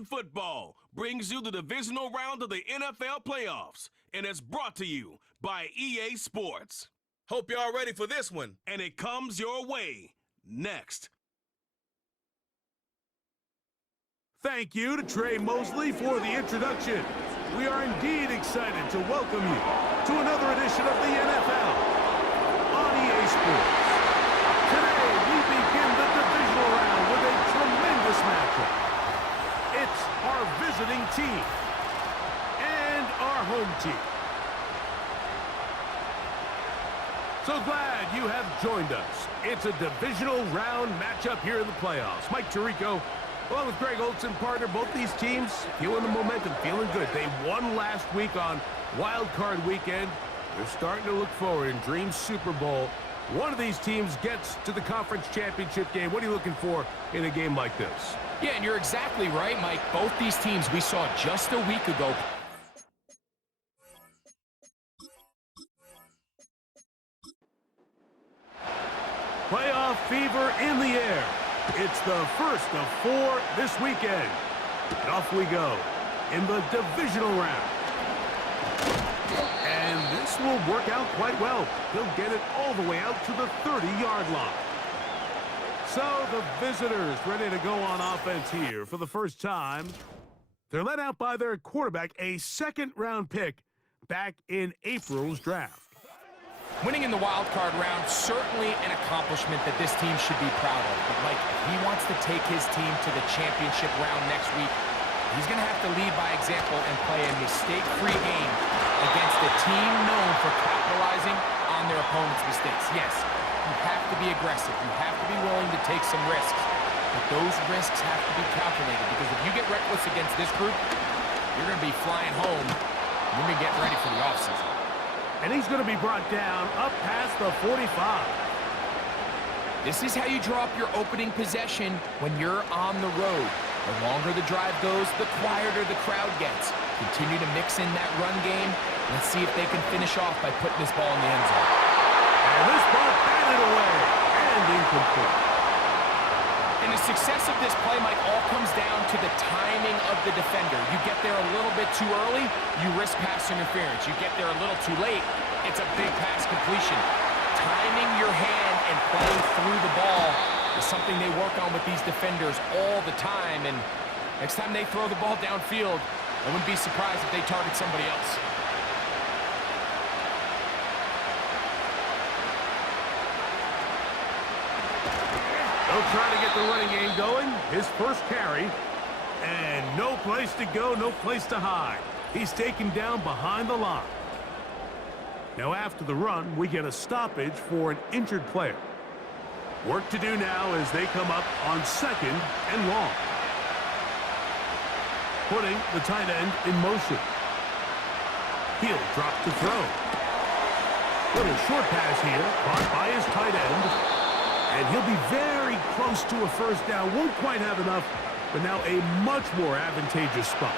Madden Football brings you the divisional round of the NFL playoffs, and it's brought to you by EA Sports. Hope y'all ready for this one, and it comes your way next. Thank you to Trey Mosley for the introduction. We are indeed excited to welcome you to another edition of the NFL on EA Sports. Today, we begin the divisional round with a tremendous matchup. It's our visiting team and our home team. So glad you have joined us. It's a divisional round matchup here in the playoffs. Mike Tirico, along with Greg Olson, partner, both these teams feeling the momentum, feeling good. They won last week on wildcard weekend. They're starting to look forward in Dream Super Bowl. One of these teams gets to the conference championship game. What are you looking for in a game like this? Yeah, and you're exactly right, Mike. Both these teams we saw just a week ago. Playoff fever in the air. It's the first of 4 this weekend. And off we go in the divisional round. And this will work out quite well. He'll get it all the way out to the 30-yard line. So the visitors ready to go on offense here for the first time. They're led out by their quarterback, a second-round pick back in April's draft. Winning in the wild card round, certainly an accomplishment that this team should be proud of. But Mike, if he wants to take his team to the championship round next week, he's going to have to lead by example and play a mistake-free game against a team known for capitalizing on their opponent's mistakes. Yes, you have to be aggressive. You have to be willing to take some risks. But those risks have to be calculated, because if you get reckless against this group, you're going to be flying home. You're going to get ready for the offseason. And he's going to be brought down up past the 45. This is how you draw up your opening possession when you're on the road. The longer the drive goes, the quieter the crowd gets. Continue to mix in that run game. Let's see if they can finish off by putting this ball in the end zone. And this ball batted away and incomplete. And the success of this play, Mike, all comes down to the timing of the defender. You get there a little bit too early, you risk pass interference. You get there a little too late, it's a big pass completion. Timing your hand and playing through the ball is something they work on with these defenders all the time. And next time they throw the ball downfield, I wouldn't be surprised if they target somebody else. They'll try to get the running game going. His first carry. And no place to go, no place to hide. He's taken down behind the line. Now after the run, we get a stoppage for an injured player. Work to do now as they come up on second and long. Putting the tight end in motion. He'll drop to throw. Little short pass here, caught by his tight end. And he'll be very close to a first down. Won't quite have enough, but now a much more advantageous spot.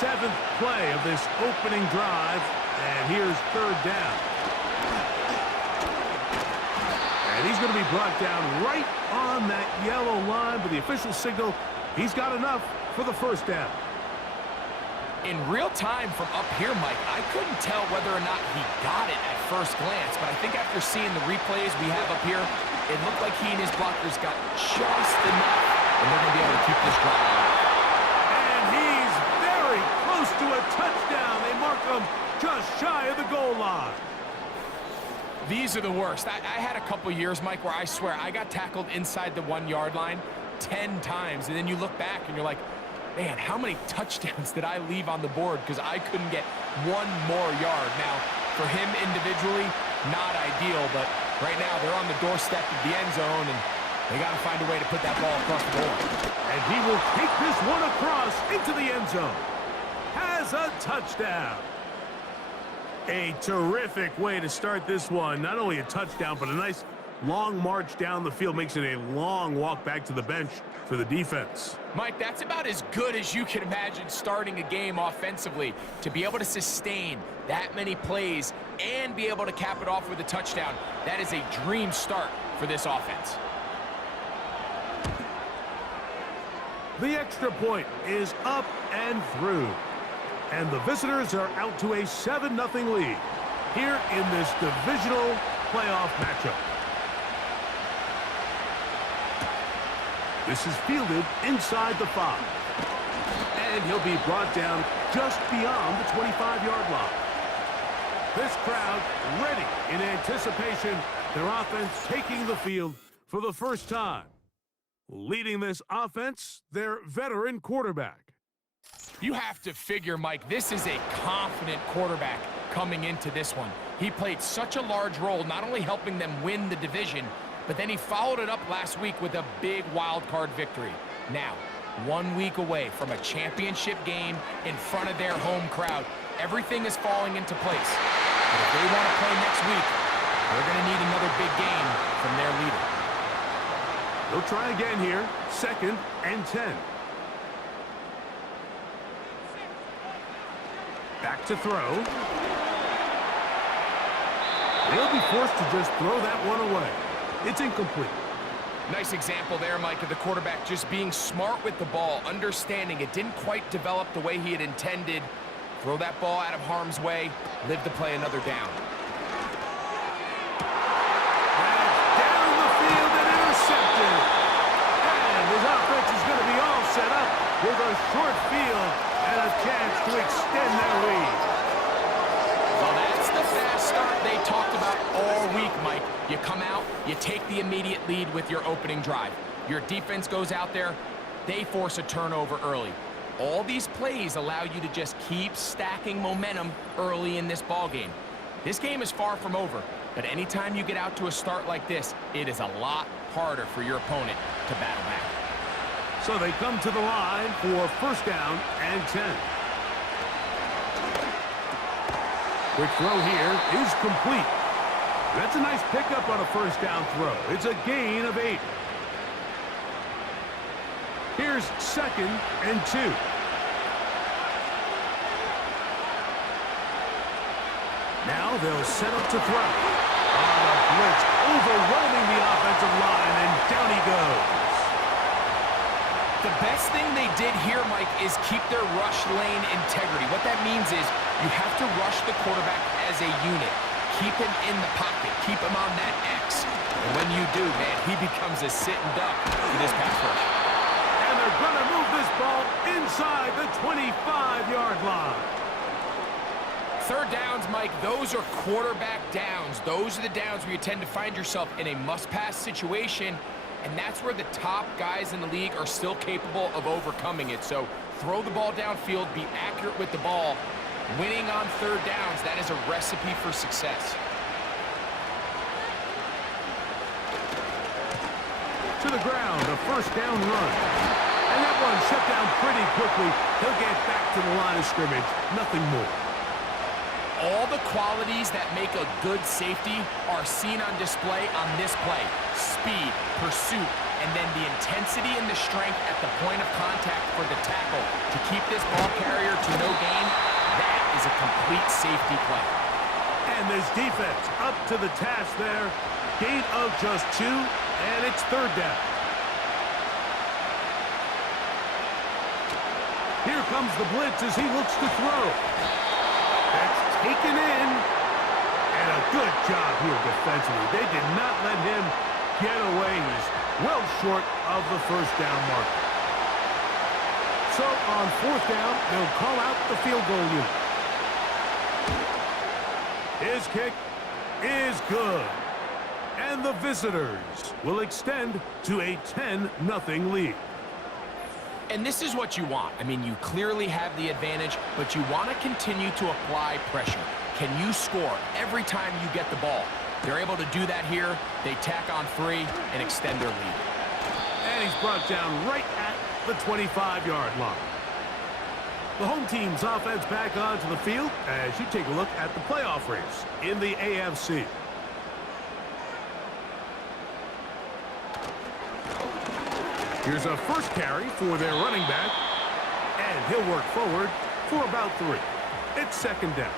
7th play of this opening drive, and here's 3rd down. And he's going to be brought down right on that yellow line, but the official signal, he's got enough for the first down. In real time from up here, Mike, I couldn't tell whether or not he got it at first glance, but I think after seeing the replays we have up here, it looked like he and his blockers got just enough, and they're going to be able to keep this drive alive. And he's very close to a touchdown. They mark him just shy of the goal line. These are the worst. I had a couple years, Mike, where I swear I got tackled inside the 1-yard line 10 times, and then you look back and you're like, man, how many touchdowns did I leave on the board because I couldn't get one more yard? Now, for him individually, not ideal, but right now they're on the doorstep of the end zone, and they got to find a way to put that ball across the board. And he will take this one across into the end zone. Has a touchdown. A terrific way to start this one. Not only a touchdown, but a nice long march down the field. Makes it a long walk back to the bench for the defense. Mike, that's about as good as you can imagine starting a game offensively. To be able to sustain that many plays and be able to cap it off with a touchdown, that is a dream start for this offense. The extra point is up and through. And the visitors are out to a 7-0 lead here in this divisional playoff matchup. This is fielded inside the 5. And he'll be brought down just beyond the 25-yard line. This crowd ready in anticipation, their offense taking the field for the first time. Leading this offense, their veteran quarterback. You have to figure, Mike, this is a confident quarterback coming into this one. He played such a large role, not only helping them win the division, but then he followed it up last week with a big wild card victory. Now, 1 week away from a championship game in front of their home crowd, everything is falling into place. But if they want to play next week, they're going to need another big game from their leader. They'll try again here, 2nd and 10. Back to throw. They'll be forced to just throw that one away. It's incomplete. Nice example there, Mike, of the quarterback just being smart with the ball, understanding it didn't quite develop the way he had intended. Throw that ball out of harm's way, live to play another down. Down the field and intercepted. And his offense is going to be all set up with a short field and a chance to extend their lead. Well, that's the fast start they talked about all week, Mike. You come out, you take the immediate lead with your opening drive. Your defense goes out there, they force a turnover early. All these plays allow you to just keep stacking momentum early in this ball game. This game is far from over, but anytime you get out to a start like this, it is a lot harder for your opponent to battle back. So they come to the line for 1st down and 10. Quick throw here is complete. That's a nice pickup on a 1st down throw. It's a gain of 8. Here's 2nd and 2. Now they'll set up to throw. On a blitz, overwhelming the offensive line, and down he goes. The best thing they did here, Mike, is keep their rush lane integrity. What that means is you have to rush the quarterback as a unit. Keep him in the pocket. Keep him on that X. And when you do, man, he becomes a sitting duck for this pass rush. And they're going to move this ball inside the 25-yard line. 3rd downs, Mike, those are quarterback downs. Those are the downs where you tend to find yourself in a must-pass situation, and that's where the top guys in the league are still capable of overcoming it. So throw the ball downfield, be accurate with the ball. Winning on 3rd downs, that is a recipe for success. To the ground, a 1st down run. And that one shut down pretty quickly. He'll get back to the line of scrimmage. Nothing more. All the qualities that make a good safety are seen on display on this play. Speed, pursuit, and then the intensity and the strength at the point of contact for the tackle to keep this ball carrier to no gain. That is a complete safety play. And this defense up to the task there. Gain of just 2, and it's 3rd down. Here comes the blitz as he looks to throw. That's taken in. And a good job here defensively. They did not let him get away. He's well short of the 1st down mark. So on 4th down, they'll call out the field goal unit. His kick is good. And the visitors will extend to a 10-0 lead. And this is what you want. I mean, you clearly have the advantage, but you want to continue to apply pressure. Can you score every time you get the ball? They're able to do that here. They tack on 3 and extend their lead. And he's brought down right at the 25-yard line. The home team's offense back onto the field as you take a look at the playoff race in the AFC. Here's a 1st carry for their running back, and he'll work forward for about 3. It's 2nd down.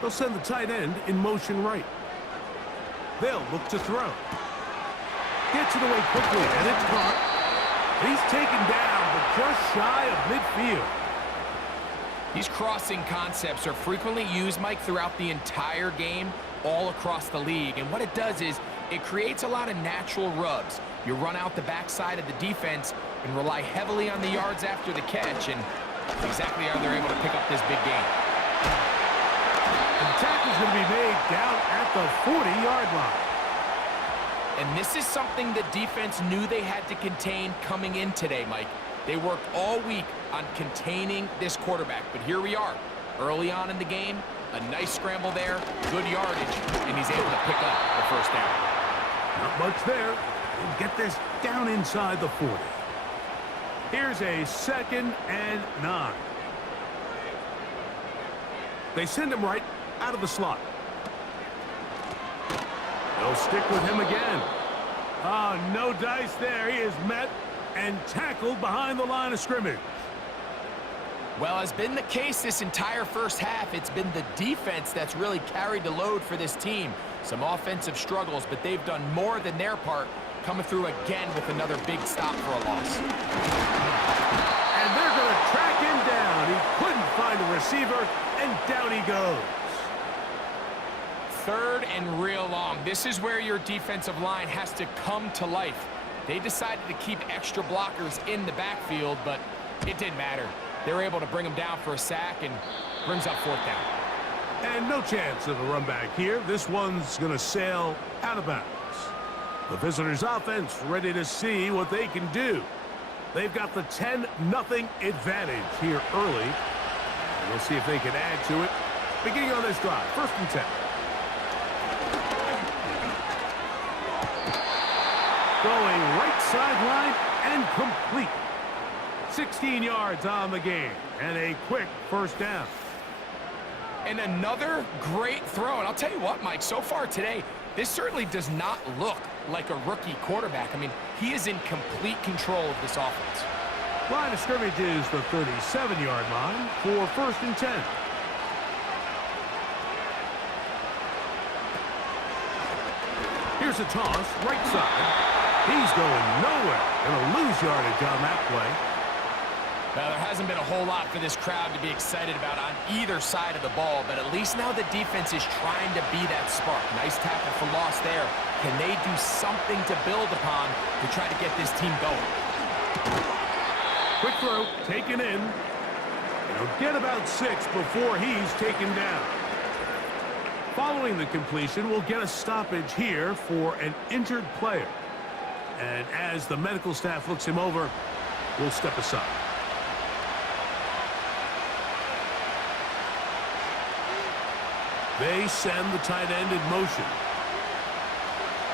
They'll send the tight end in motion right. They'll look to throw. Gets it away quickly, and it's caught. He's taken down, but just shy of midfield. These crossing concepts are frequently used, Mike, throughout the entire game, all across the league. And what it does is it creates a lot of natural rubs. You run out the backside of the defense and rely heavily on the yards after the catch, and exactly how they're able to pick up this big game. And the tackle's going to be made down at the 40-yard line. And this is something the defense knew they had to contain coming in today, Mike. They worked all week on containing this quarterback, but here we are. Early on in the game, a nice scramble there, good yardage, and he's able to pick up the first down. Not much there. He'll get this down inside the 40. Here's a 2nd and 9. They send him right out of the slot. They'll stick with him again. Oh, no dice there. He is met and tackled behind the line of scrimmage. Well, as been the case this entire first half, it's been the defense that's really carried the load for this team. Some offensive struggles, but they've done more than their part, coming through again with another big stop for a loss. And they're going to track him down. He couldn't find a receiver, and down he goes. 3rd and real long. This is where your defensive line has to come to life. They decided to keep extra blockers in the backfield, but it didn't matter. They were able to bring him down for a sack and brings up 4th down. And no chance of a run back here. This one's going to sail out of bounds. The visitors' offense ready to see what they can do. They've got the 10-0 advantage here early. And we'll see if they can add to it. Beginning on this drive, 1st and 10. Going right sideline and complete. 16 yards on the game and a quick 1st down. And another great throw. And I'll tell you what, Mike, so far today, this certainly does not look like a rookie quarterback. I mean, he is in complete control of this offense. Line of scrimmage is the 37-yard line for 1st and 10. Here's a toss, right side. He's going nowhere. Going to lose yardage on that play. Now, there hasn't been a whole lot for this crowd to be excited about on either side of the ball, but at least now the defense is trying to be that spark. Nice tackle for loss there. Can they do something to build upon to try to get this team going? Quick throw, taken in. He'll get about 6 before he's taken down. Following the completion, we'll get a stoppage here for an injured player. And as the medical staff looks him over, we'll step aside. They send the tight end in motion.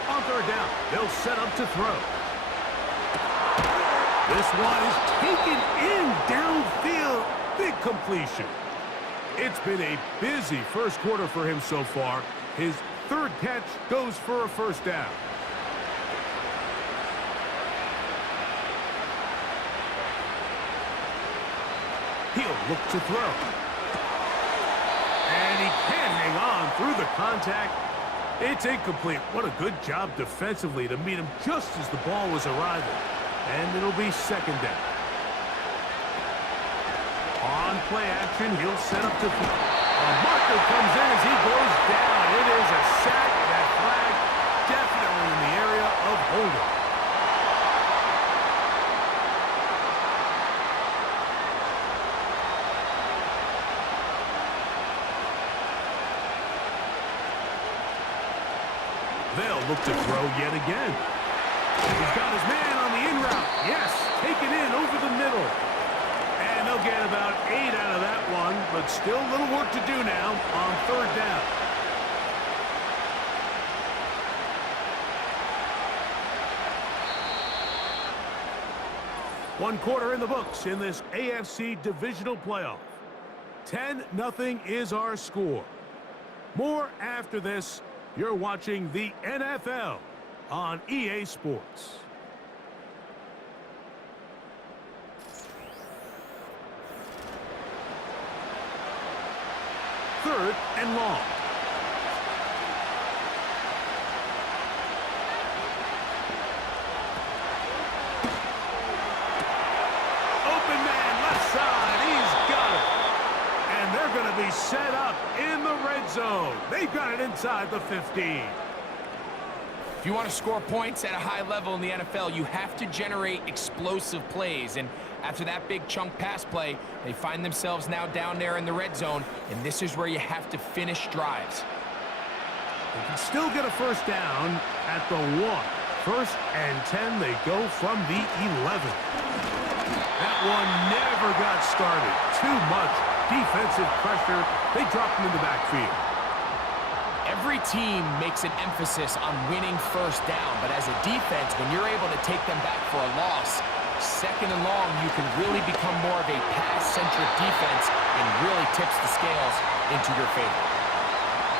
On 3rd down, they'll set up to throw. This one is taken in downfield. Big completion. It's been a busy first quarter for him so far. His 3rd catch goes for a 1st down. He'll look to throw. And he can't hang on through the contact. It's incomplete. What a good job defensively to meet him just as the ball was arriving. And it'll be 2nd down. On play action, he'll set up to throw. A marker comes in as he goes down. It is a sack. That flag definitely in the area of holding. They'll look to throw yet again. He's got his man on the in route. Yes, taken in over the middle. And they'll get about 8 out of that one, but still a little work to do now on 3rd down. One quarter in the books in this AFC divisional playoff. 10-0 is our score. More after this. You're watching the NFL on EA Sports. 3rd and long. Open man, left side. He's got it. And they're going to be set up in the red zone. They've got it inside the 15. If you want to score points at a high level in the NFL, you have to generate explosive plays. And after that big chunk pass play, they find themselves now down there in the red zone, and this is where you have to finish drives. They can still get a first down at the 1. 1st and 10, they go from the 11. That one never got started. Too much defensive pressure. They dropped him in the backfield. Every team makes an emphasis on winning first down, but as a defense, when you're able to take them back for a loss, 2nd and long, you can really become more of a pass-centric defense and really tips the scales into your favor.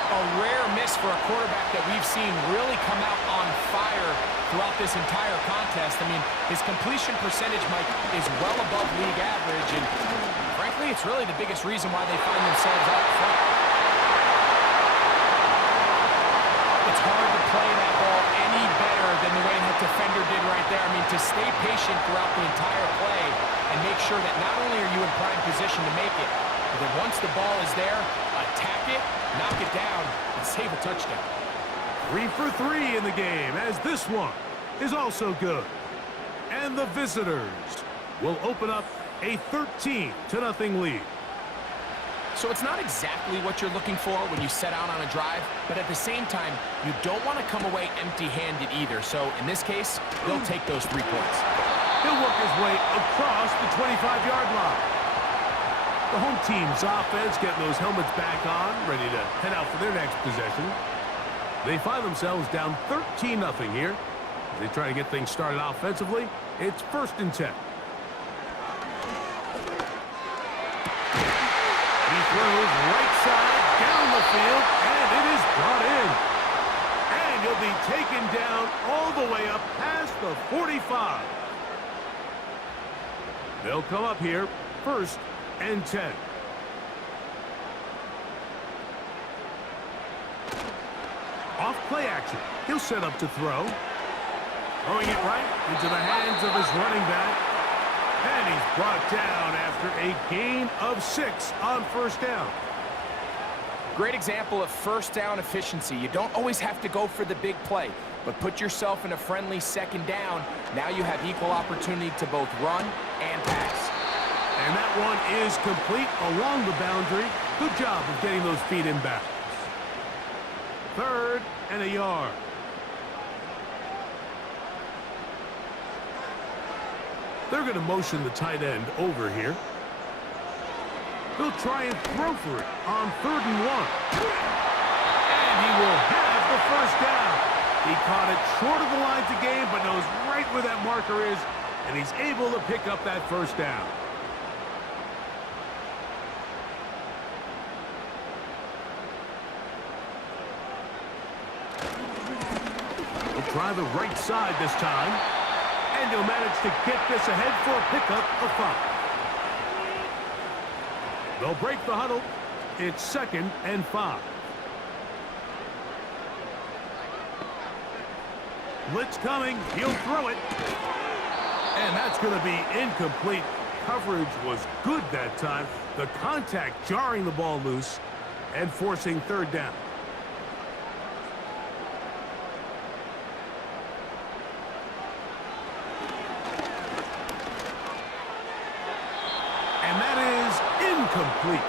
A rare miss for a quarterback that we've seen really come out on fire throughout this entire contest. I mean, his completion percentage, Mike, is well above league average, and frankly, it's really the biggest reason why they find themselves out front. It's hard to play that ball any better than the way that defender did right there. I mean, to stay patient throughout the entire play and make sure that not only are you in prime position to make it, but then once the ball is there, attack it, knock it down, and save a touchdown. 3 for 3 in the game, as this one is also good. And the visitors will open up a 13-0 lead. So it's not exactly what you're looking for when you set out on a drive, but at the same time, you don't want to come away empty-handed either. So in this case, they'll take those 3 points. He'll work his way across the 25-yard line. The home team's offense getting those helmets back on, ready to head out for their next possession. They find themselves down 13-0 here. As they try to get things started offensively, it's 1st and 10. Throws right side down the field, and it is brought in. And he'll be taken down all the way up past the 45. They'll come up here, 1st and 10. Off play action. He'll set up to throw. Throwing it right into the hands of his running back. And he's brought down after a gain of 6 on 1st down. Great example of first down efficiency. You don't always have to go for the big play, but put yourself in a friendly 2nd down. Now you have equal opportunity to both run and pass. And that one is complete along the boundary. Good job of getting those feet in bounds. 3rd and a yard. They're going to motion the tight end over here. They'll try and throw for it on 3rd and 1. And he will have the first down. He caught it short of the lines of game, but knows right where that marker is, and he's able to pick up that first down. He'll try the right side this time. And he'll manage to get this ahead for a pickup of 5. They'll break the huddle. It's 2nd and 5. Blitz coming. He'll throw it. And that's going to be incomplete. Coverage was good that time. The contact jarring the ball loose and forcing 3rd down. Complete.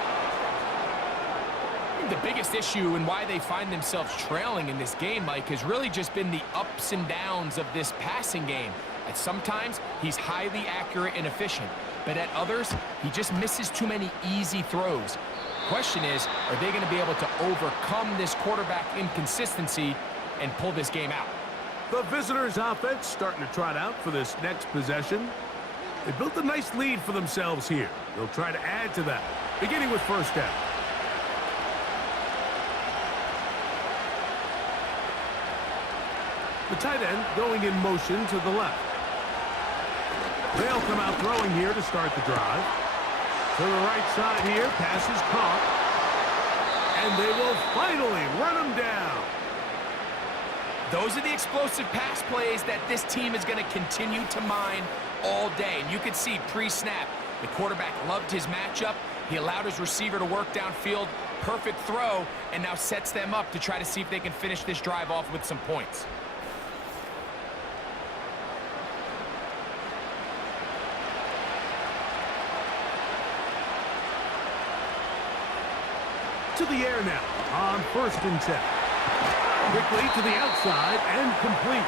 The biggest issue and why they find themselves trailing in this game, Mike, has really just been the ups and downs of this passing game. At sometimes, he's highly accurate and efficient, but at others, he just misses too many easy throws. Question is, are they going to be able to overcome this quarterback inconsistency and pull this game out? The visitors' offense starting to trot out for this next possession. They built a nice lead for themselves here. They'll try to add to that, beginning with 1st down. The tight end going in motion to the left. They'll come out throwing here to start the drive. To the right side here, pass is caught. And they will finally run him down. Those are the explosive pass plays that this team is going to continue to mine all day. And you can see pre-snap, the quarterback loved his matchup. He allowed his receiver to work downfield. Perfect throw, and now sets them up to try to see if they can finish this drive off with some points. To the air now on 1st and 10. Quickly to the outside and complete.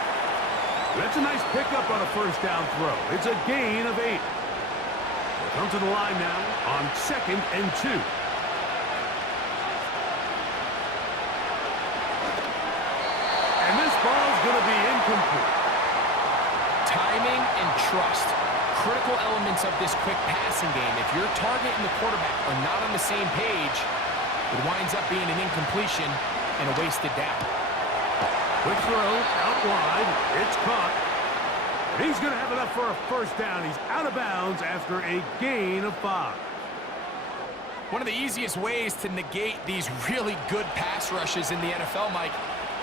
That's a nice pickup on a 1st down throw. It's a gain of 8. We'll come to the line now on 2nd and 2. And this ball's going to be incomplete. Timing and trust, critical elements of this quick passing game. If your target and the quarterback are not on the same page, it winds up being an incompletion and a wasted down. Quick throw, out wide, it's caught. He's going to have enough for a 1st down. He's out of bounds after a gain of 5. One of the easiest ways to negate these really good pass rushes in the NFL, Mike,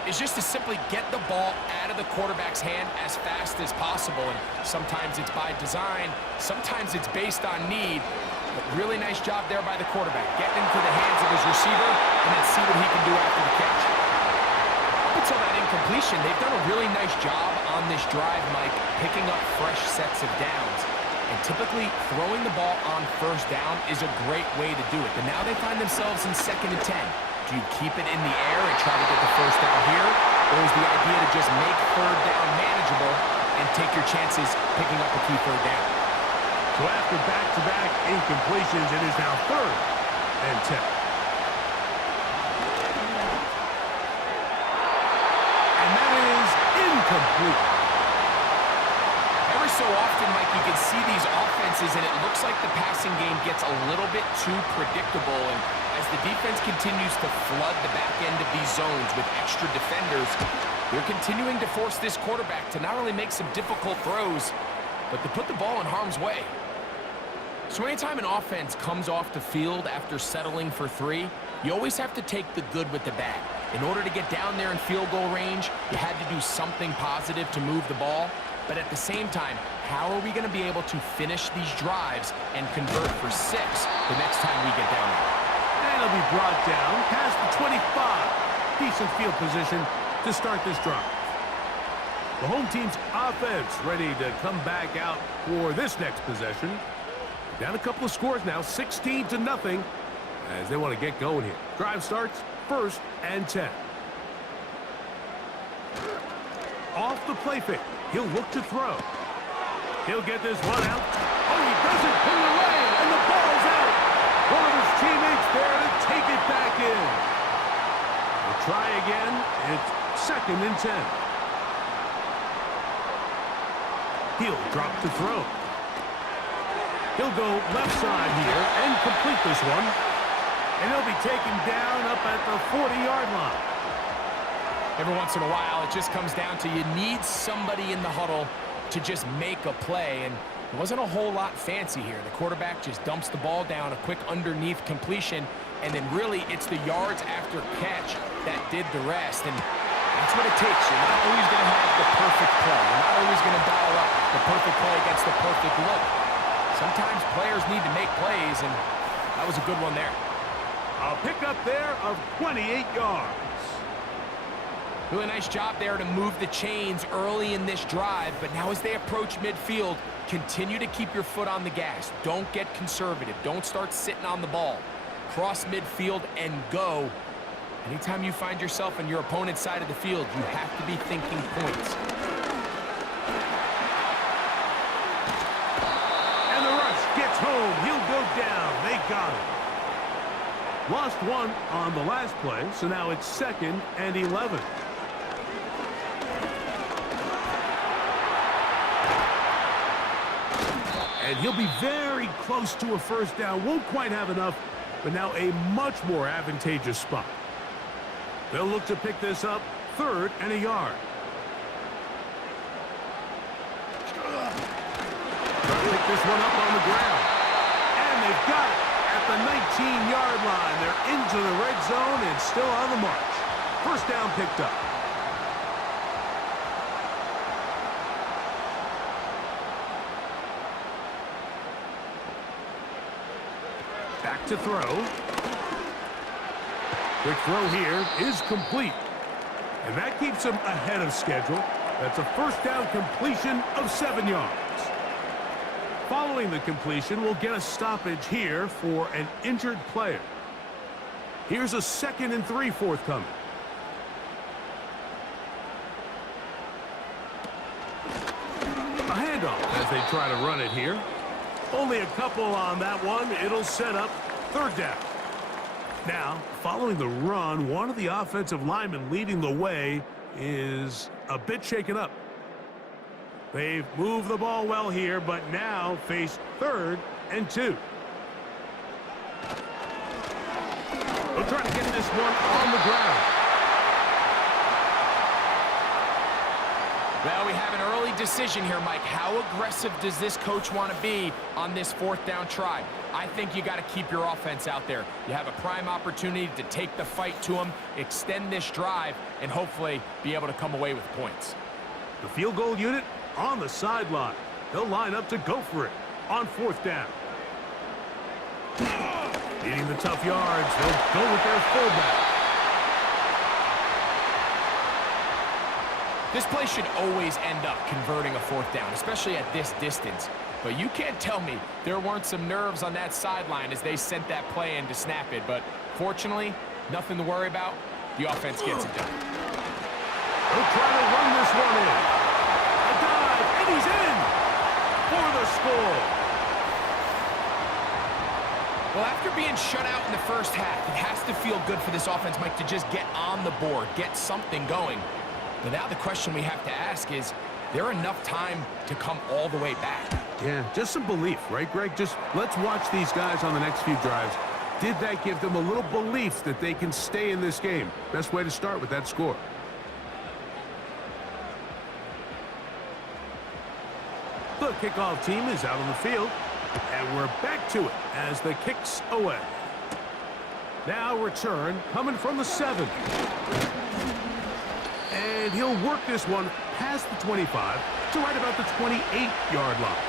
is just to simply get the ball out of the quarterback's hand as fast as possible. And sometimes it's by design, sometimes it's based on need. But really nice job there by the quarterback. Getting into the hands of his receiver and then see what he can do after the catch. Up until that incompletion, they've done a really nice job on this drive, Mike, picking up fresh sets of downs. And typically, throwing the ball on 1st down is a great way to do it. But now they find themselves in 2nd and 10. Do you keep it in the air and try to get the 1st down here? Or is the idea to just make 3rd down manageable and take your chances picking up a key 3rd down? So after back-to-back incompletions, it is now 3rd and 10. And that is incomplete. Every so often, Mike, you can see these offenses, and it looks like the passing game gets a little bit too predictable. And as the defense continues to flood the back end of these zones with extra defenders, they're continuing to force this quarterback to not only make some difficult throws, but to put the ball in harm's way. So anytime an offense comes off the field after settling for 3, you always have to take the good with the bad. In order to get down there in field goal range, you had to do something positive to move the ball. But at the same time, how are we going to be able to finish these drives and convert for 6 the next time we get down there? And it'll be brought down past the 25. Decent field position to start this drive. The home team's offense ready to come back out for this next possession. Down a couple of scores now, 16-0, as they want to get going here. Drive starts 1st and 10. Off the play fake. He'll look to throw. He'll get this one out. Oh, he doesn't pull away, and the ball's out. One of his teammates there to take it back in. We'll try again. It's 2nd and 10. He'll drop to throw. He'll go left side here and complete this one. And he'll be taken down up at the 40-yard line. Every once in a while, it just comes down to you need somebody in the huddle to just make a play. And it wasn't a whole lot fancy here. The quarterback just dumps the ball down, a quick underneath completion, and then really it's the yards after catch that did the rest. And that's what it takes. You're not always going to have the perfect play. You're not always going to dial up the perfect play against the perfect look. Sometimes players need to make plays, and that was a good one there. A pickup there of 28 yards. Really nice job there to move the chains early in this drive, but now as they approach midfield, continue to keep your foot on the gas. Don't get conservative. Don't start sitting on the ball. Cross midfield and go. Anytime you find yourself on your opponent's side of the field, you have to be thinking points. And the rush gets home. He'll go down. They got it. Lost one on the last play, so now it's 2nd and 11. And he'll be very close to a 1st down. Won't quite have enough, but now a much more advantageous spot. They'll look to pick this up 3rd and a yard. Trying to pick this one up on the ground. And they've got it at the 19-yard line. They're into the red zone and still on the march. First down picked up. Back to throw. Quick throw here is complete. And that keeps him ahead of schedule. That's a first down completion of 7 yards. Following the completion, we'll get a stoppage here for an injured player. Here's a 2nd and 3 forthcoming. A handoff as they try to run it here. Only a couple on that one. It'll set up 3rd down. Now, following the run, one of the offensive linemen leading the way is a bit shaken up. They've moved the ball well here, but now face 3rd and 2. They'll try to get this one on the ground. Well, we have an early decision here, Mike. How aggressive does this coach want to be on this 4th down try? I think you got to keep your offense out there. You have a prime opportunity to take the fight to them, extend this drive, and hopefully be able to come away with points. The field goal unit on the sideline. They'll line up to go for it on 4th down. Needing the tough yards, they'll go with their fullback. This play should always end up converting a 4th down, especially at this distance. But you can't tell me there weren't some nerves on that sideline as they sent that play in to snap it. But fortunately, nothing to worry about. The offense gets it done. They'll try to run this one in. A dive, and he's in for the score. Well, after being shut out in the first half, it has to feel good for this offense, Mike, to just get on the board, get something going. But now the question we have to ask is there enough time to come all the way back? Yeah, just some belief, right, Greg? Just let's watch these guys on the next few drives. Did that give them a little belief that they can stay in this game? Best way to start with that score. The kickoff team is out on the field, and we're back to it as the kick's away. Now return coming from the 7. And he'll work this one past the 25 to right about the 28-yard line.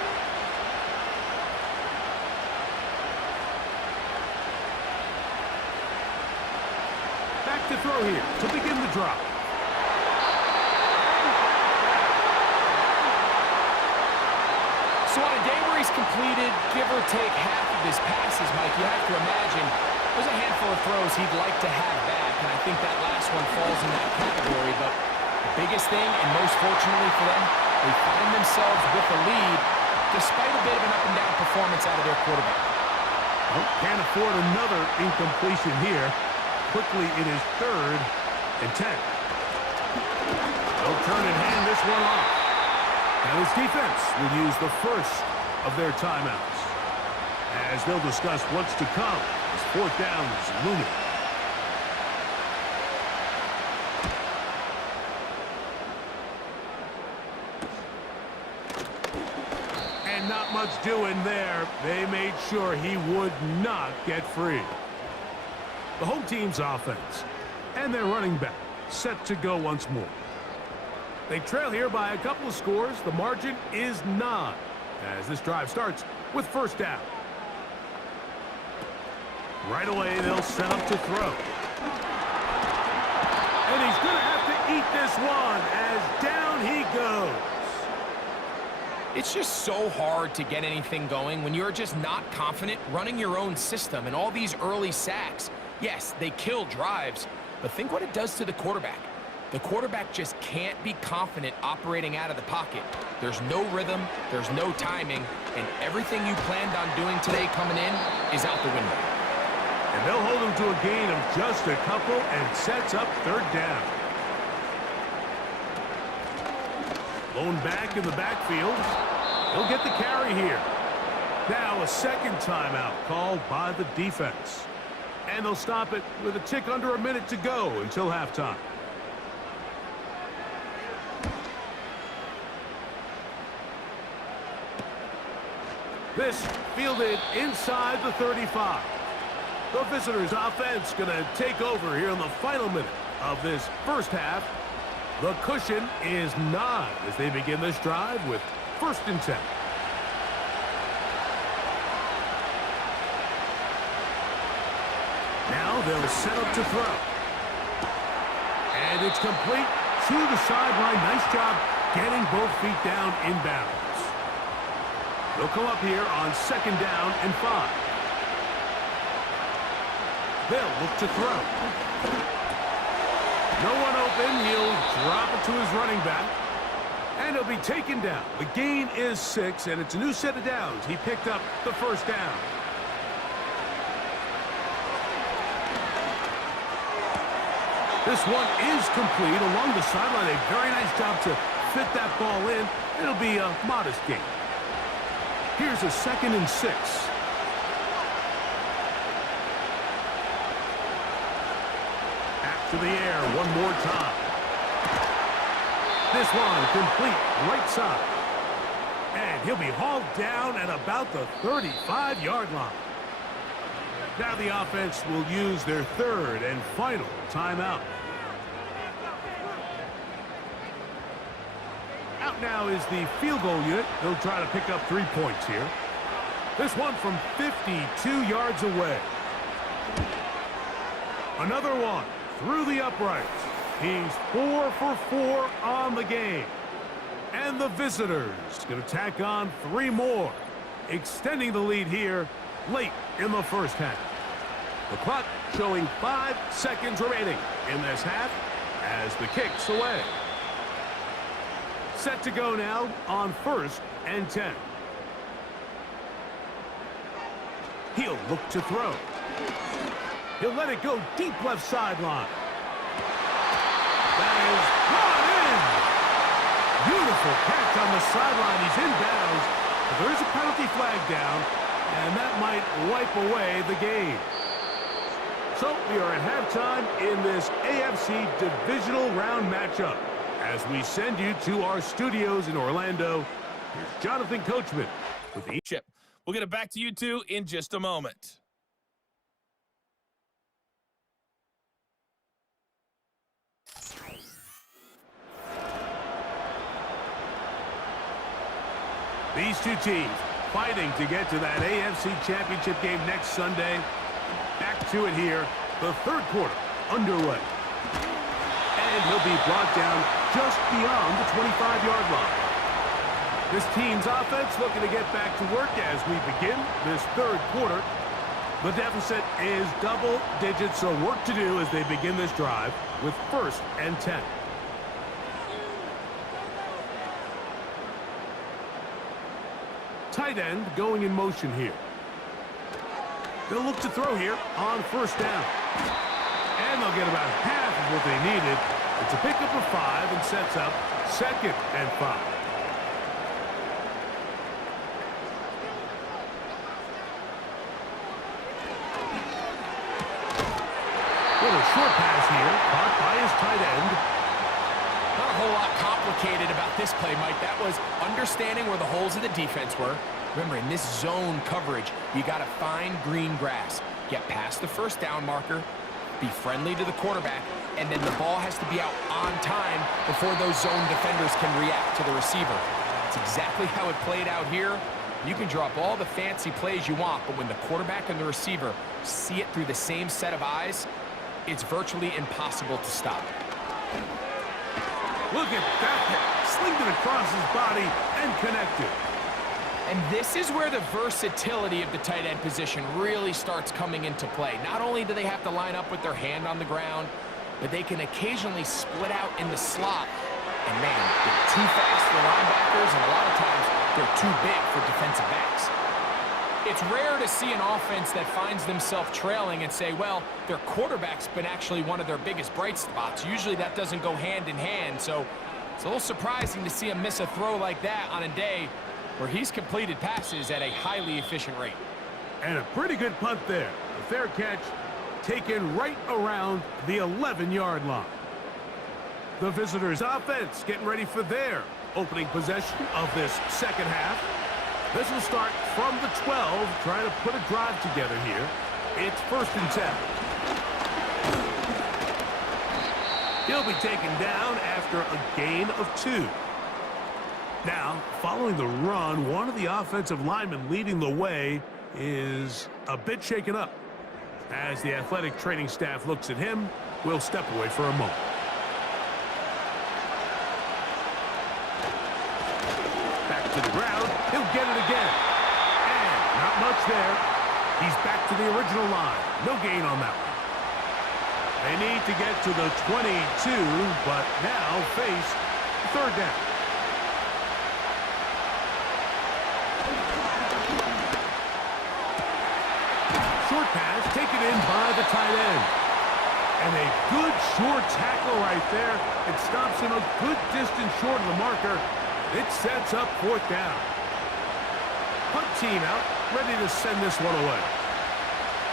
Back to throw here to begin the drop. So on a day where he's completed, give or take half of his passes, Mike, you have to imagine there's a handful of throws he'd like to have back, and I think that last one falls in that category. But the biggest thing, and most fortunately for them, they find themselves with the lead despite a bit of an up-and-down performance out of their quarterback. Well, can't afford another incompletion here. Quickly, it is 3rd and 10. They'll turn and hand this one off. Now this defense will use the first of their timeouts, as they'll discuss what's to come as 4th down is looming. And not much doing there. They made sure he would not get free. The home team's offense and their running back set to go once more. They trail here by a couple of scores. The margin is 9 as this drive starts with 1st down. Right away, they'll set up to throw. And he's going to have to eat this one as down he goes. It's just so hard to get anything going when you're just not confident running your own system. And all these early sacks, yes, they kill drives, but think what it does to the quarterback. The quarterback just can't be confident operating out of the pocket. There's no rhythm, there's no timing, and everything you planned on doing today coming in is out the window. And they'll hold him to a gain of just a couple and sets up 3rd down. Lone back in the backfield. He'll get the carry here. Now a 2nd timeout called by the defense. And they'll stop it with a tick under a minute to go until halftime. This fielded inside the 35. The visitors' offense going to take over here in the final minute of this first half. The cushion is 9 as they begin this drive with 1st and 10. Now they'll set up to throw. And it's complete to the sideline. Nice job getting both feet down in bounds. They'll come up here on 2nd down and 5. They'll look to throw. No one open. He'll drop it to his running back. And he'll be taken down. The gain is 6, and it's a new set of downs. He picked up the 1st down. This one is complete along the sideline. A very nice job to fit that ball in. It'll be a modest gain. Here's a 2nd and 6. Back to the air one more time. This one complete right side. And he'll be hauled down at about the 35-yard line. Now the offense will use their 3rd and final timeout. Out now is the field goal unit. They'll try to pick up 3 points here. This one from 52 yards away. Another one through the uprights. He's 4 for 4 on the game. And the visitors going to tack on 3 more, extending the lead here late in the first half. The clock showing 5 seconds remaining in this half as the kick's away. Set to go now on 1st and 10. He'll look to throw. He'll let it go deep left sideline. That is brought in. Beautiful catch on the sideline. He's inbounds. But there is a penalty flag down, and that might wipe away the game. So we are at halftime in this AFC Divisional Round matchup. As we send you to our studios in Orlando, here's Jonathan Coachman with the chip. We'll get it back to you two in just a moment. These two teams fighting to get to that AFC Championship game next Sunday. Back to it here, the 3rd quarter underway. And he'll be brought down just beyond the 25-yard line. This team's offense looking to get back to work as we begin this 3rd quarter. The deficit is double digits, so work to do as they begin this drive with 1st and 10. Tight end going in motion here. They'll look to throw here on 1st down. And they'll get about half of what they needed. It's a pickup of 5 and sets up 2nd and 5. Little short pass here, caught by his tight end. Not a whole lot complicated about this play, Mike. That was understanding where the holes of the defense were. Remember, in this zone coverage, you got to find green grass. Get past the 1st down marker, be friendly to the quarterback, and then the ball has to be out on time before those zone defenders can react to the receiver. It's exactly how it played out here. You can drop all the fancy plays you want, but when the quarterback and the receiver see it through the same set of eyes, it's virtually impossible to stop. Look at that. Slinged it across his body and connected. And this is where the versatility of the tight end position really starts coming into play. Not only do they have to line up with their hand on the ground, but they can occasionally split out in the slot. And man, they're too fast for linebackers, and a lot of times they're too big for defensive backs. It's rare to see an offense that finds themselves trailing and say, well, their quarterback's been actually one of their biggest bright spots. Usually that doesn't go hand in hand, so it's a little surprising to see him miss a throw like that on a day where he's completed passes at a highly efficient rate. And a pretty good punt there. A fair catch taken right around the 11-yard line. The visitors' offense getting ready for their opening possession of this 2nd half. This will start from the 12, trying to put a drive together here. It's 1st and 10. He'll be taken down after a gain of 2. Now, following the run, one of the offensive linemen leading the way is a bit shaken up. As the athletic training staff looks at him, we'll step away for a moment. Back to the ground. He'll get it again. And not much there. He's back to the original line. No gain on that one. They need to get to the 22, but now face 3rd down. Short pass taken in by the tight end. And a good short tackle right there. It stops him a good distance short of the marker. It sets up 4th down. Punt team out, ready to send this one away.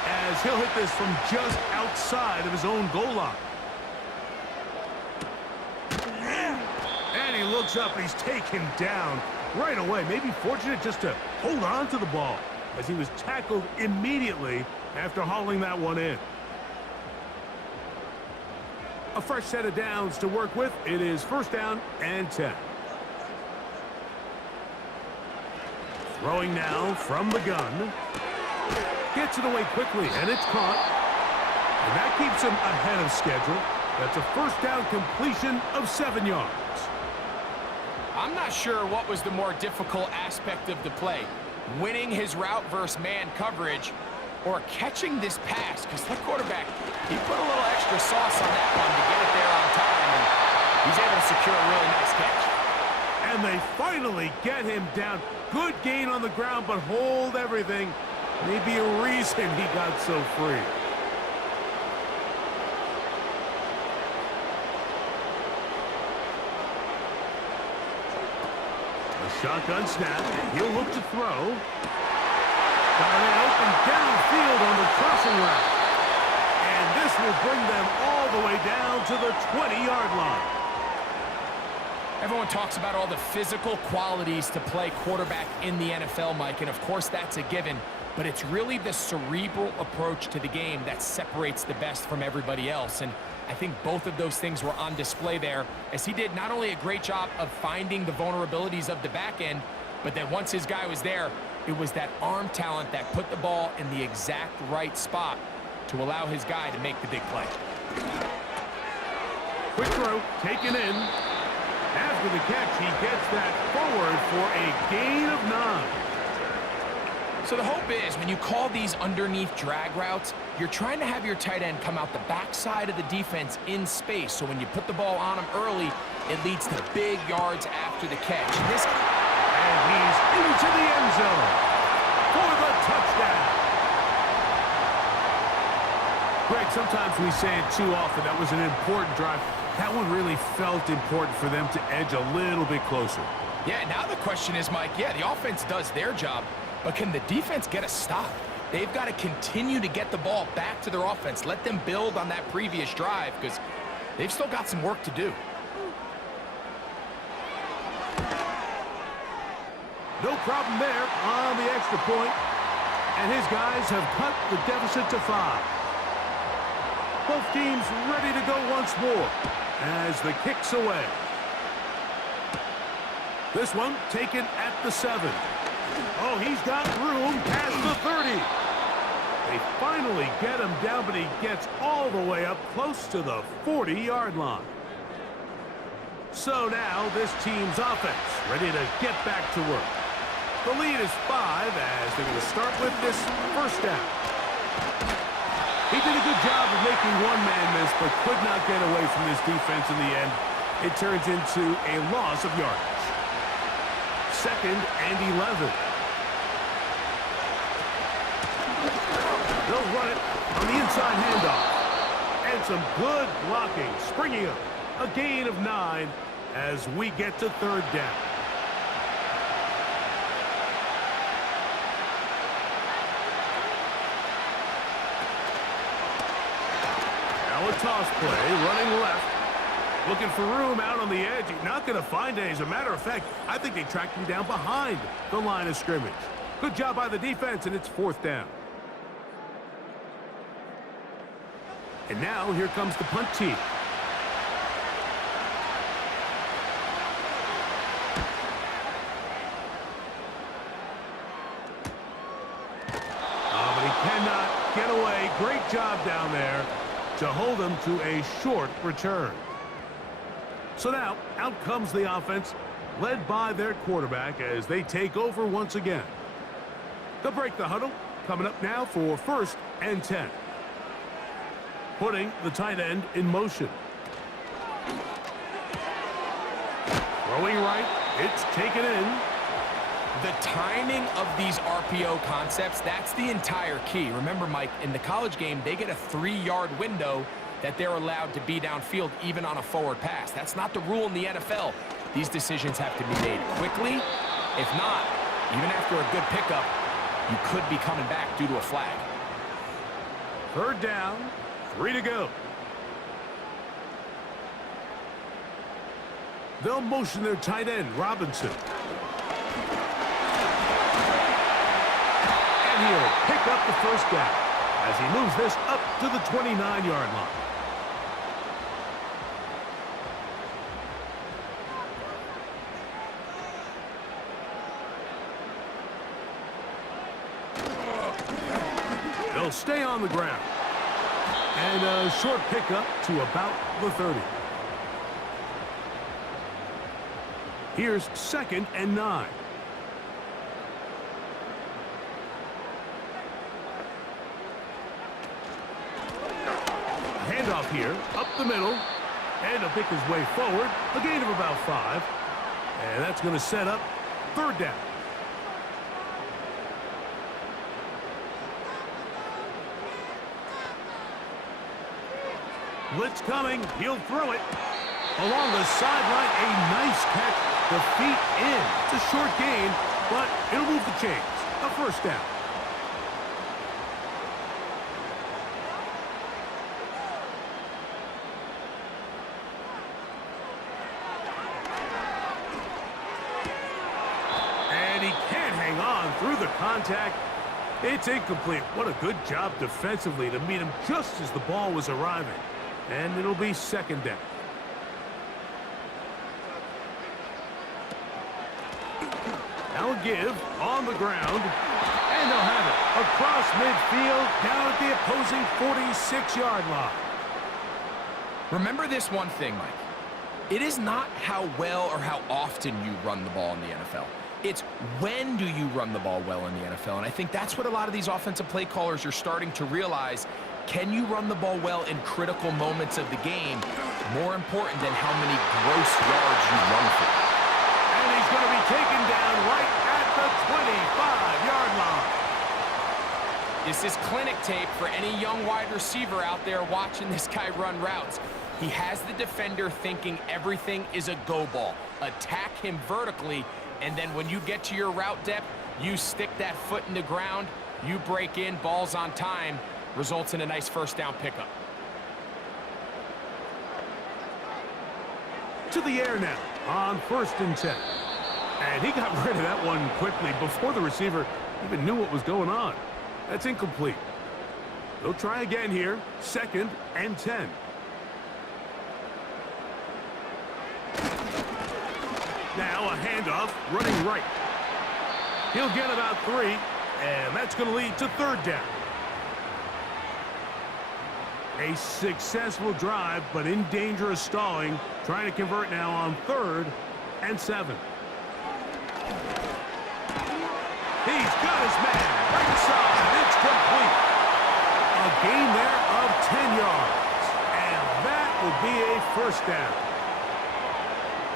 As he'll hit this from just outside of his own goal line. And he looks up and he's taken down right away. Maybe fortunate just to hold on to the ball as he was tackled immediately after hauling that one in. A fresh set of downs to work with. It is 1st down and 10. Throwing now from the gun. Gets it away quickly, and it's caught. And that keeps him ahead of schedule. That's a 1st down completion of 7 yards. I'm not sure what was the more difficult aspect of the play. Winning his route versus man coverage or catching this pass, because the quarterback, he put a little extra sauce on that one to get it there on time, and he's able to secure a really nice catch. And they finally get him down. Good gain on the ground, but hold everything. Maybe a reason he got so free. A shotgun snap. He'll look to throw. Got it open downfield on the crossing route. And this will bring them all the way down to the 20-yard line. Everyone talks about all the physical qualities to play quarterback in the NFL, Mike, and of course that's a given, but it's really the cerebral approach to the game that separates the best from everybody else, and I think both of those things were on display there, as he did not only a great job of finding the vulnerabilities of the back end, but then once his guy was there, it was that arm talent that put the ball in the exact right spot to allow his guy to make the big play. Quick throw, taken in. After the catch, he gets that forward for a gain of 9. So the hope is when you call these underneath drag routes, you're trying to have your tight end come out the backside of the defense in space. So when you put the ball on him early, it leads to big yards after the catch. And he's into the end zone for the touchdown. Greg, sometimes we say it too often. That was an important drive. That one really felt important for them to edge a little bit closer. Yeah, now the question is, Mike, yeah, the offense does their job, but can the defense get a stop? They've got to continue to get the ball back to their offense. Let them build on that previous drive because they've still got some work to do. No problem there on the extra point. And his guys have cut the deficit to 5. Both teams ready to go once more as the kick's away. This one taken at the 7. Oh, he's got room past the 30. They finally get him down, but he gets all the way up close to the 40-yard line. So now this team's offense ready to get back to work. The lead is 5 as they're going to start with this 1st down. He did a good job of making one man miss, but could not get away from this defense in the end. It turns into a loss of yardage. 2nd and 11. They'll run it on the inside handoff. And some good blocking, springing up. A gain of 9 as we get to 3rd down. Now a toss play, running left. Looking for room out on the edge. He's not going to find it. As a matter of fact, I think they tracked him down behind the line of scrimmage. Good job by the defense, and it's 4th down. And now here comes the punt team. Oh, but he cannot get away. Great job down there to hold him to a short return. So now, out comes the offense, led by their quarterback as they take over once again. They'll break the huddle, coming up now for 1st and 10. Putting the tight end in motion. Throwing right, it's taken in. The timing of these RPO concepts, that's the entire key. Remember, Mike, in the college game, they get a 3-yard window that they're allowed to be downfield even on a forward pass. That's not the rule in the NFL. These decisions have to be made quickly. If not, even after a good pickup, you could be coming back due to a flag. 3rd down, 3 to go. They'll motion their tight end, Robinson. And he'll pick up the 1st down as he moves this up to the 29-yard line. They'll stay on the ground. And a short pickup to about the 30. Here's 2nd and 9. Handoff here, up the middle. And he'll pick his way forward. A gain of about 5. And that's going to set up 3rd down. Blitz coming. He'll throw it. Along the sideline, a nice catch. The feet in. It's a short gain, but it'll move the chains. A 1st down. And he can't hang on through the contact. It's incomplete. What a good job defensively to meet him just as the ball was arriving. And it'll be 2nd down. Now a give on the ground. And they'll have it across midfield down at the opposing 46-yard line. Remember this one thing, Mike. It is not how well or how often you run the ball in the NFL. It's when do you run the ball well in the NFL. And I think that's what a lot of these offensive play callers are starting to realize. Can you run the ball well in critical moments of the game? More important than how many gross yards you run for. And he's going to be taken down right at the 25-yard line. This is clinic tape for any young wide receiver out there watching this guy run routes. He has the defender thinking everything is a go ball. Attack him vertically, and then when you get to your route depth, you stick that foot in the ground, you break in, ball's on time, results in a nice 1st down pickup. To the air now on 1st and 10. And he got rid of that one quickly before the receiver even knew what was going on. That's incomplete. They'll try again here. 2nd and 10. Now a handoff running right. He'll get about 3, and that's going to lead to 3rd down. A successful drive, but in danger of stalling. Trying to convert now on 3rd and 7. He's got his man right side. It's complete. A gain there of 10 yards. And that will be a 1st down.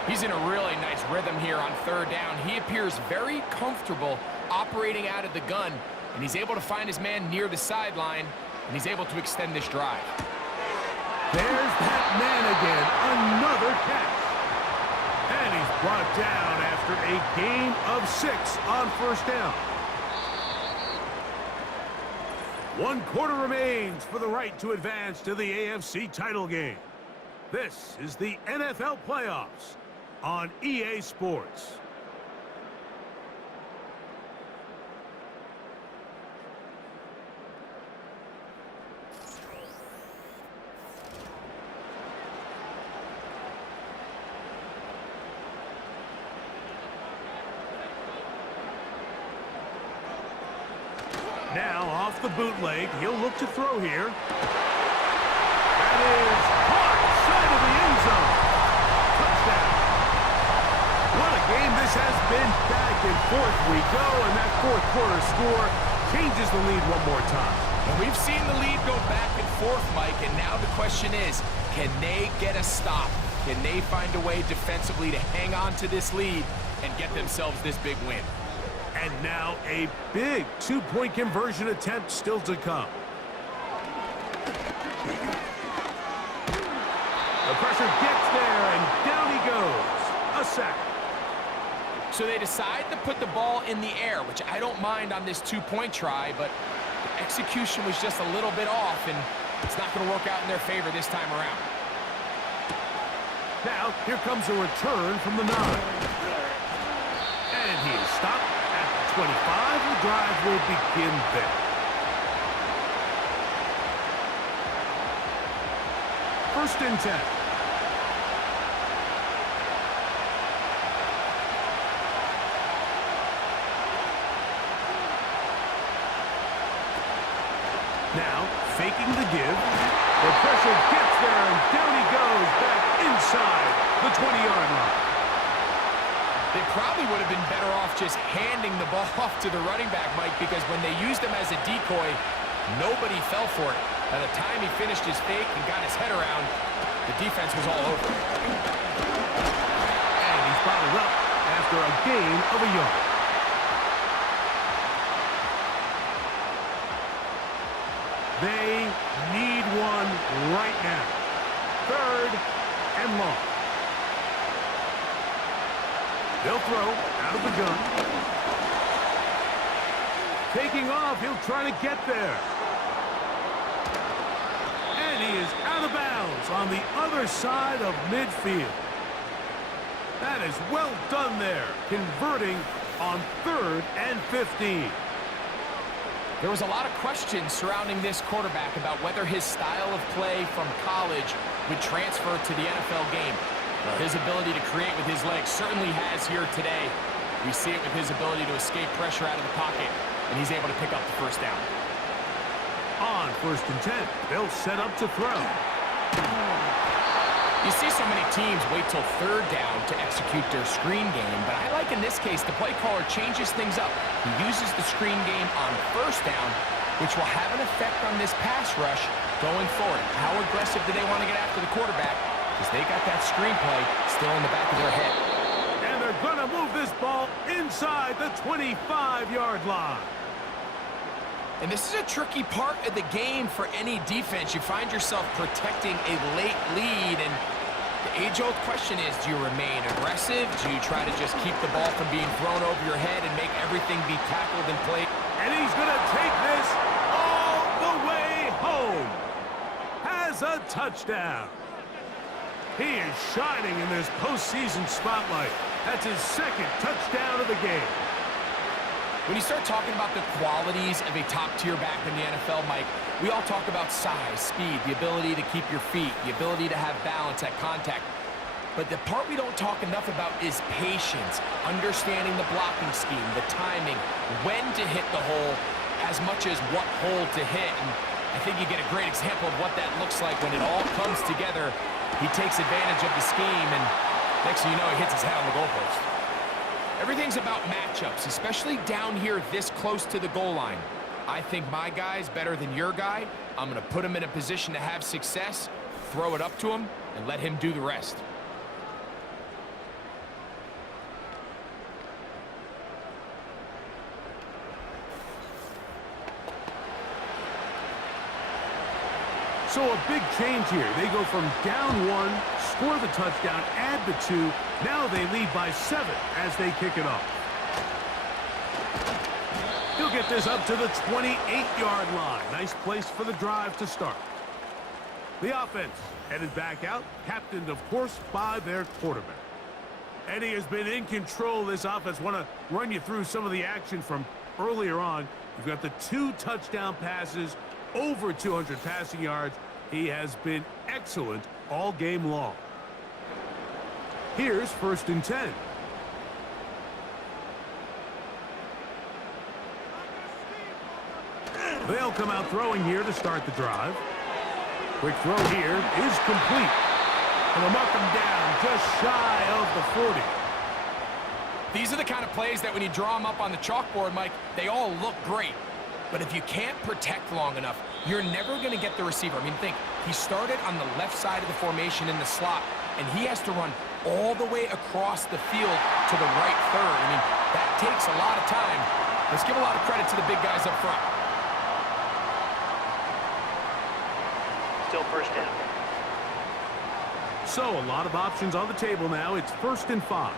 He's in a really nice rhythm here on 3rd down. He appears very comfortable operating out of the gun, and he's able to find his man near the sideline, and he's able to extend this drive. There's that man again. Another catch. And he's brought down after a gain of 6 on 1st down. 1 quarter remains for the right to advance to the AFC title game. This is the NFL playoffs on EA Sports. Now off the bootleg, he'll look to throw here. That is caught side of the end zone. Touchdown. What a game this has been. Back and forth we go, and that fourth quarter score changes the lead one more time. And we've seen the lead go back and forth, Mike, and now the question is, can they get a stop? Can they find a way defensively to hang on to this lead and get themselves this big win? And now a big two-point conversion attempt still to come. The pressure gets there, and down he goes. A sack. So they decide to put the ball in the air, which I don't mind on this two-point try, but the execution was just a little bit off, and it's not going to work out in their favor this time around. Now, here comes a return from the 9. And he is stopped at the 25. The drive will begin there. First and 10. Now, faking the give. The pressure gets there, and down he goes, back inside the 20-yard line. They probably would have been better off just handing the ball off to the running back, Mike, because when they used him as a decoy, nobody fell for it. By the time he finished his fake and got his head around, the defense was all over. And he's bottled up after a gain of a yard. They need one right now. Third and long. They'll throw out of the gun. Taking off, he'll try to get there. And he is out of bounds on the other side of midfield. That is well done there, converting on 3rd and 15. There was a lot of questions surrounding this quarterback about whether his style of play from college would transfer to the NFL game. Well, his ability to create with his legs certainly has here today. We see it with his ability to escape pressure out of the pocket, and he's able to pick up the first down. On 1st and 10, they'll set up to throw. You see so many teams wait till 3rd down to execute their screen game, but I like in this case the play caller changes things up. He uses the screen game on 1st down, which will have an effect on this pass rush going forward. How aggressive do they want to get after the quarterback? Because they got that screen play still in the back of their head. And they're going to move this ball inside the 25-yard line. And this is a tricky part of the game for any defense. You find yourself protecting a late lead, and the age-old question is, do you remain aggressive? Do you try to just keep the ball from being thrown over your head and make everything be tackled and played? And he's going to take this all the way home. Has a touchdown. He is shining in this postseason spotlight. That's his 2nd touchdown of the game. When you start talking about the qualities of a top-tier back in the NFL, Mike, we all talk about size, speed, the ability to keep your feet, the ability to have balance at contact. But the part we don't talk enough about is patience, understanding the blocking scheme, the timing, when to hit the hole, as much as what hole to hit. And I think you get a great example of what that looks like when it all comes together. He takes advantage of the scheme, and next thing you know, he hits his head on the goalpost. Everything's about matchups, especially down here this close to the goal line. I think my guy's better than your guy. I'm going to put him in a position to have success, throw it up to him, and let him do the rest. So a big change here. They go from down 1, score the touchdown, add the 2. Now they lead by 7 as they kick it off. He'll get this up to the 28-yard line. Nice place for the drive to start. The offense headed back out, captained, of course, by their quarterback. And he has been in control of this offense. Want to run you through some of the action from earlier on. You've got the 2 touchdown passes, over 200 passing yards. He has been excellent all game long. Here's 1st and 10. They'll come out throwing here to start the drive. Quick throw here is complete. And they'll mark him down just shy of the 40. These are the kind of plays that when you draw them up on the chalkboard, Mike, they all look great. But if you can't protect long enough, you're never going to get the receiver. I mean, think, he started on the left side of the formation in the slot, and he has to run all the way across the field to the right third. I mean, that takes a lot of time. Let's give a lot of credit to the big guys up front. Still first down. So, a lot of options on the table now. It's 1st and 5.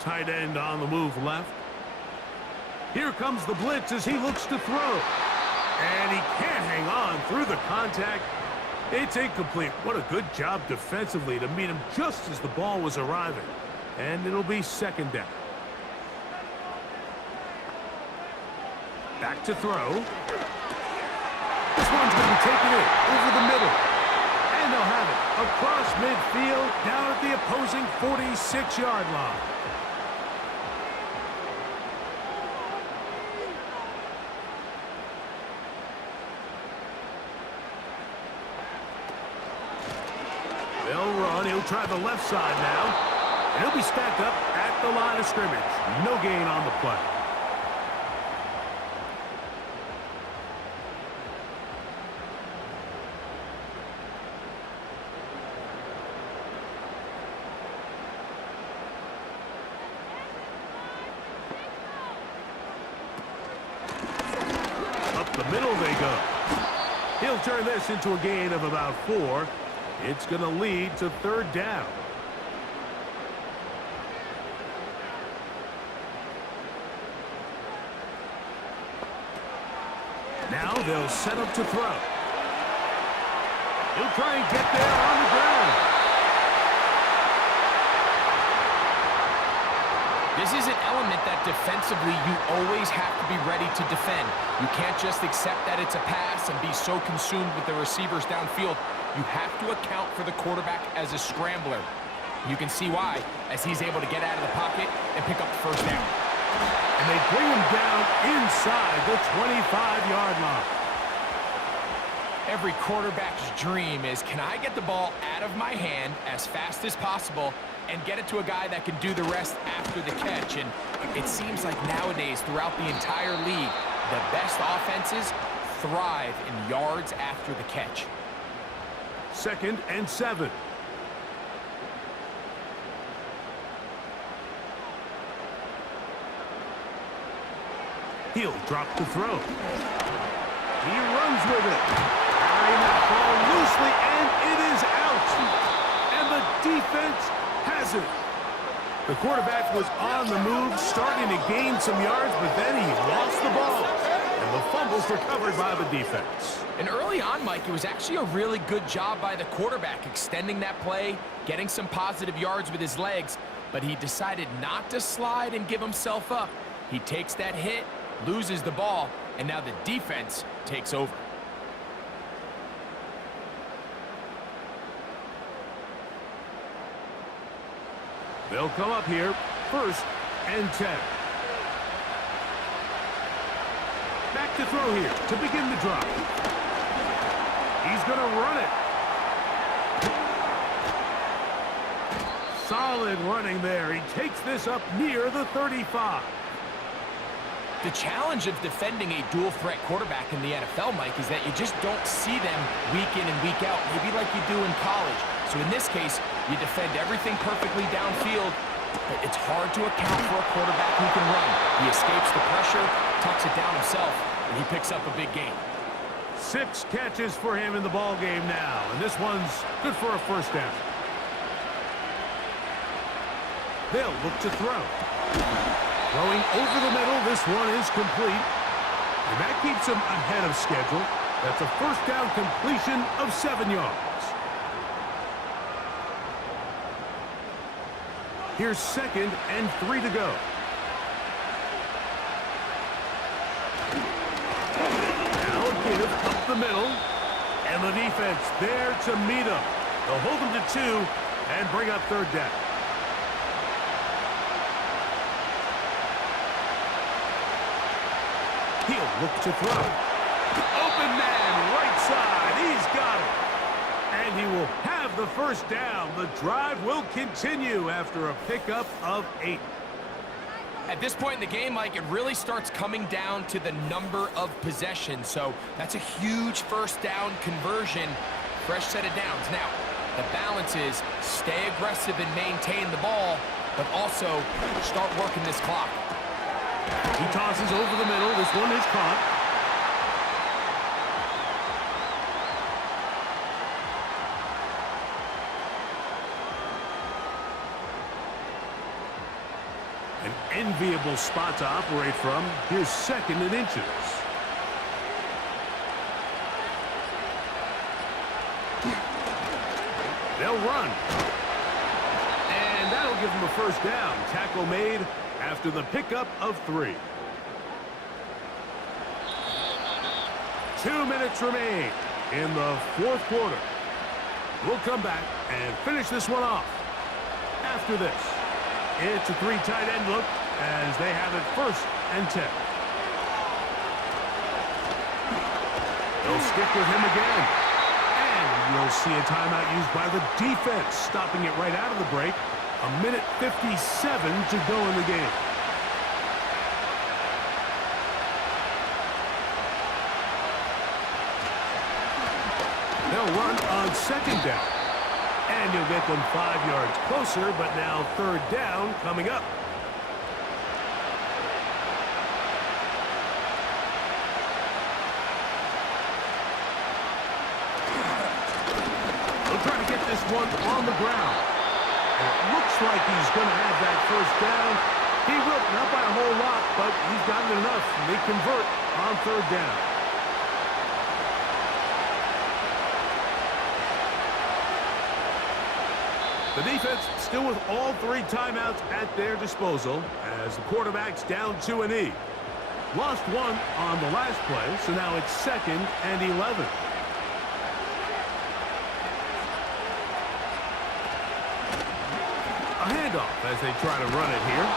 Tight end on the move left. Here comes the blitz as he looks to throw. And he can't hang on through the contact. It's incomplete. What a good job defensively to meet him just as the ball was arriving. And it'll be 2nd down. Back to throw. This one's going to be taken in over the middle. And they'll have it across midfield down at the opposing 46-yard line. They'll run. He'll try the left side now. And he'll be stacked up at the line of scrimmage. No gain on the play. Up the middle they go. He'll turn this into a gain of about 4. It's going to lead to 3rd down. Now they'll set up to throw. He'll try and get there on the ground. This is an element that defensively you always have to be ready to defend. You can't just accept that it's a pass and be so consumed with the receivers downfield. You have to account for the quarterback as a scrambler. You can see why, as he's able to get out of the pocket and pick up the 1st down. And they bring him down inside the 25-yard line. Every quarterback's dream is, can I get the ball out of my hand as fast as possible and get it to a guy that can do the rest after the catch? And it seems like nowadays, throughout the entire league, the best offenses thrive in yards after the catch. 2nd and 7. He'll drop the throw. He runs with it. Carrying that ball loosely, and it is out. And the defense has it. The quarterback was on the move, starting to gain some yards, but then he lost the ball. And the fumble's recovered by the defense. And early on, Mike, it was actually a really good job by the quarterback, extending that play, getting some positive yards with his legs, but he decided not to slide and give himself up. He takes that hit, loses the ball, and now the defense takes over. They'll come up here, 1st and 10. Back to throw here to begin the drive. He's going to run it. Solid running there. He takes this up near the 35. The challenge of defending a dual-threat quarterback in the NFL, Mike, is that you just don't see them week in and week out, maybe like you do in college. So in this case, you defend everything perfectly downfield, but it's hard to account for a quarterback who can run. He escapes the pressure, tucks it down himself, and he picks up a big gain. 6 catches for him in the ball game now, and this one's good for a 1st down. They'll look to throw. Throwing over the middle, this one is complete. And that keeps him ahead of schedule. That's a 1st down completion of 7 yards. Here's 2nd and 3 to go. Now a give up the middle. And the defense there to meet him. They'll hold him to 2 and bring up 3rd down. He'll look to throw. Open man, right side. He's got it. And he will have the first down. The drive will continue after a pickup of 8. At this point in the game, Mike, it really starts coming down to the number of possessions. So that's a huge first down conversion. Fresh set of downs. Now, the balance is stay aggressive and maintain the ball, but also start working this clock. He tosses over the middle. This one is caught. An enviable spot to operate from. Here's 2nd and inches. They'll run. And that'll give them a first down. Tackle made after the pickup of 3. 2 minutes remain in the 4th quarter. We'll come back and finish this one off after this. It's a 3 tight end look as they have it 1st and 10. They'll stick with him again. And you'll see a timeout used by the defense, stopping it right out of the break. 1:57 to go in the game. They'll run on 2nd down. And you'll get them 5 yards closer, but now 3rd down coming up. They'll try to get this one on the ground. And it looks like he's going to have that first down. He will, not by a whole lot, but he's gotten enough. They convert on 3rd down. The defense still with all 3 timeouts at their disposal as the quarterback's down to a knee. Lost 1 on the last play, so now it's 2nd and 11. A handoff as they try to run it here.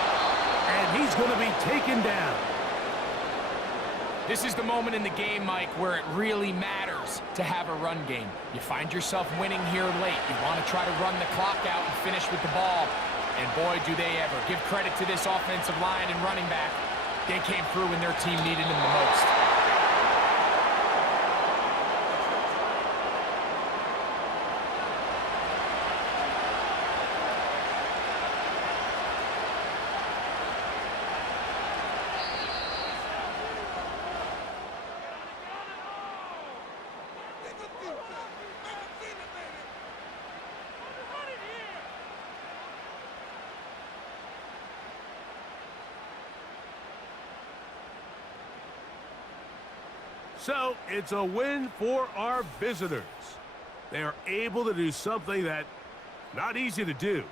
And he's going to be taken down. This is the moment in the game, Mike, where it really matters to have a run game. You find yourself winning here late. You want to try to run the clock out and finish with the ball. And boy, do they ever. Give credit to this offensive line and running back. They came through when their team needed them the most. So it's a win for our visitors. They are able to do something that not easy to do.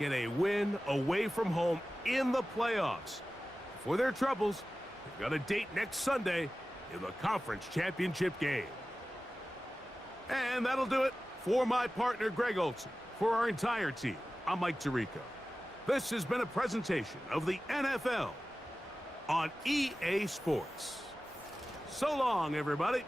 Get a win away from home in the playoffs. For their troubles, they've got a date next Sunday in the conference championship game. And that'll do it for my partner, Greg Olson. For our entire team, I'm Mike Tirico. This has been a presentation of the NFL on EA Sports. So long, everybody.